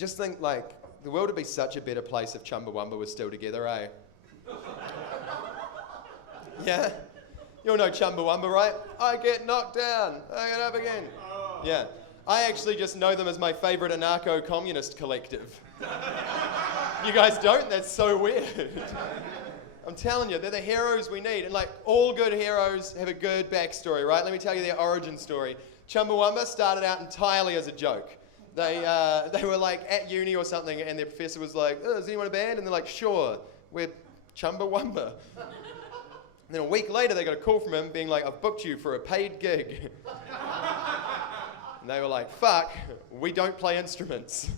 just think, like, the world would be such a better place if Chumbawumba was still together, eh? Yeah? You all know Chumbawumba, right? I get knocked down, I get up again. Yeah. I actually just know them as my favourite anarcho-communist collective. You guys don't? That's so weird. I'm telling you, they're the heroes we need. And like, all good heroes have a good backstory, right? Let me tell you their origin story. Chumbawumba started out entirely as a joke. They were like at uni or something, and their professor was like, "Oh, is anyone a band?" And they're like, "Sure, we're Chumbawumba." And then a week later, they got a call from him being like, "I've booked you for a paid gig." And they were like, "Fuck, we don't play instruments."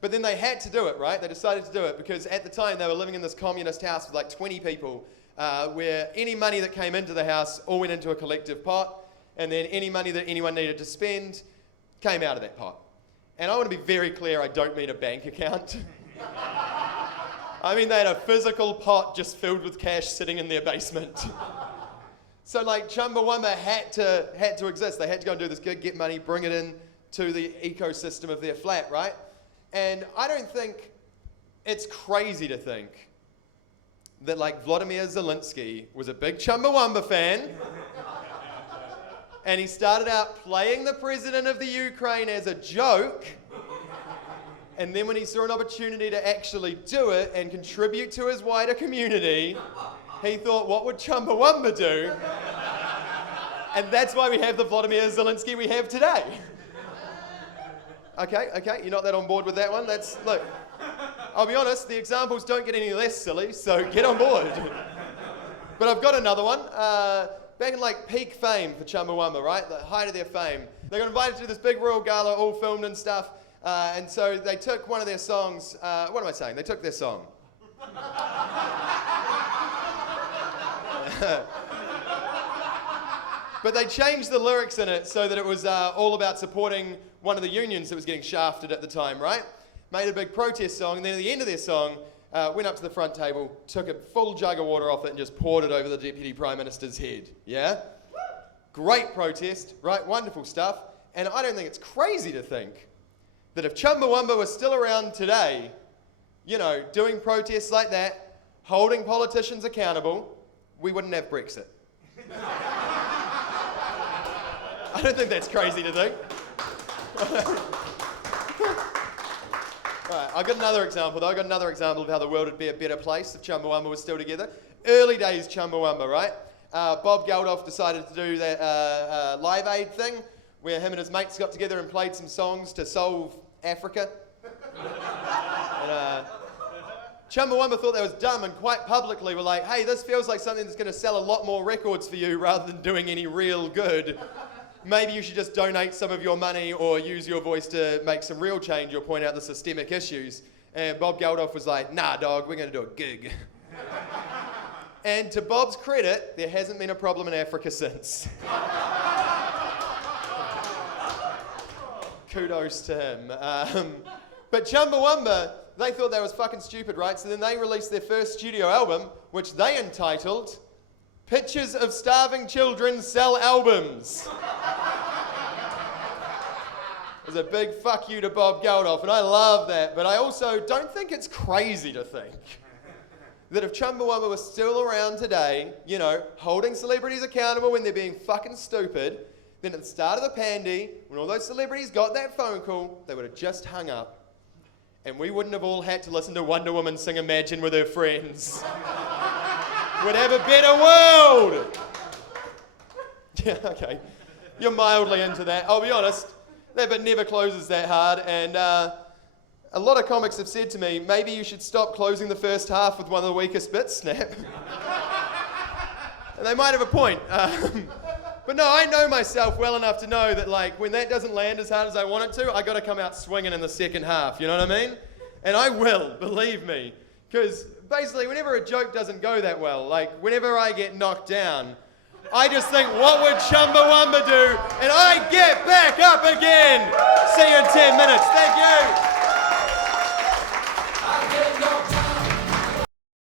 But then they had to do it, right? They decided to do it because at the time they were living in this communist house with like 20 people, where any money that came into the house all went into a collective pot, and then any money that anyone needed to spend came out of that pot. And I want to be very clear, I don't mean a bank account. I mean they had a physical pot just filled with cash sitting in their basement. So like Chumbawumba had to exist. They had to go and do this gig, get money, bring it in to the ecosystem of their flat, right? And I don't think it's crazy to think that like Vladimir Zelensky was a big Chumbawumba fan. And he started out playing the president of the Ukraine as a joke. And then when he saw an opportunity to actually do it and contribute to his wider community, he thought, what would Chumbawumba do? And that's why we have the Vladimir Zelensky we have today. Okay, you're not that on board with that one? Look, I'll be honest, the examples don't get any less silly, so get on board. But I've got another one. Back in like peak fame for Chumbawumba, right? The height of their fame. They got invited to this big royal gala, all filmed and stuff. And so they took one of their songs. What am I saying? They took their song. But they changed the lyrics in it so that it was all about supporting one of the unions that was getting shafted at the time, right? Made a big protest song, and then at the end of their song, went up to the front table, took a full jug of water off it and just poured it over the Deputy Prime Minister's head, yeah? Great protest, right? Wonderful stuff. And I don't think it's crazy to think that if Chumbawumba was still around today, you know, doing protests like that, holding politicians accountable, we wouldn't have Brexit. I don't think that's crazy to think. Right, I've got another example though. I've got another example of how the world would be a better place if Chumbawumba was still together. Early days Chumbawumba, right? Bob Geldof decided to do that Live Aid thing where him and his mates got together and played some songs to solve Africa. And Chumbawumba thought that was dumb and quite publicly were like, hey, this feels like something that's going to sell a lot more records for you rather than doing any real good. Maybe you should just donate some of your money or use your voice to make some real change or point out the systemic issues. And Bob Geldof was like, nah, dog, we're going to do a gig. And to Bob's credit, there hasn't been a problem in Africa since. Kudos to him. But Chumbawumba, they thought that was fucking stupid, right? So then they released their first studio album, which they entitled Pictures of Starving Children Sell Albums. It was a big fuck you to Bob Geldof, and I love that, but I also don't think it's crazy to think that if Chumbawumba was still around today, you know, holding celebrities accountable when they're being fucking stupid, then at the start of the pandy, when all those celebrities got that phone call, they would have just hung up, and we wouldn't have all had to listen to Wonder Woman sing Imagine with her friends. We'd have a better world! Yeah, okay. You're mildly into that. I'll be honest, that bit never closes that hard, and a lot of comics have said to me, maybe you should stop closing the first half with one of the weakest bits, snap. And they might have a point. But no, I know myself well enough to know that like when that doesn't land as hard as I want it to, I got to come out swinging in the second half, you know what I mean? And I will, believe me. Because basically, whenever a joke doesn't go that well, like whenever I get knocked down, I just think, what would Chumbawumba do? And I get back up again. See you in 10 minutes. Thank you.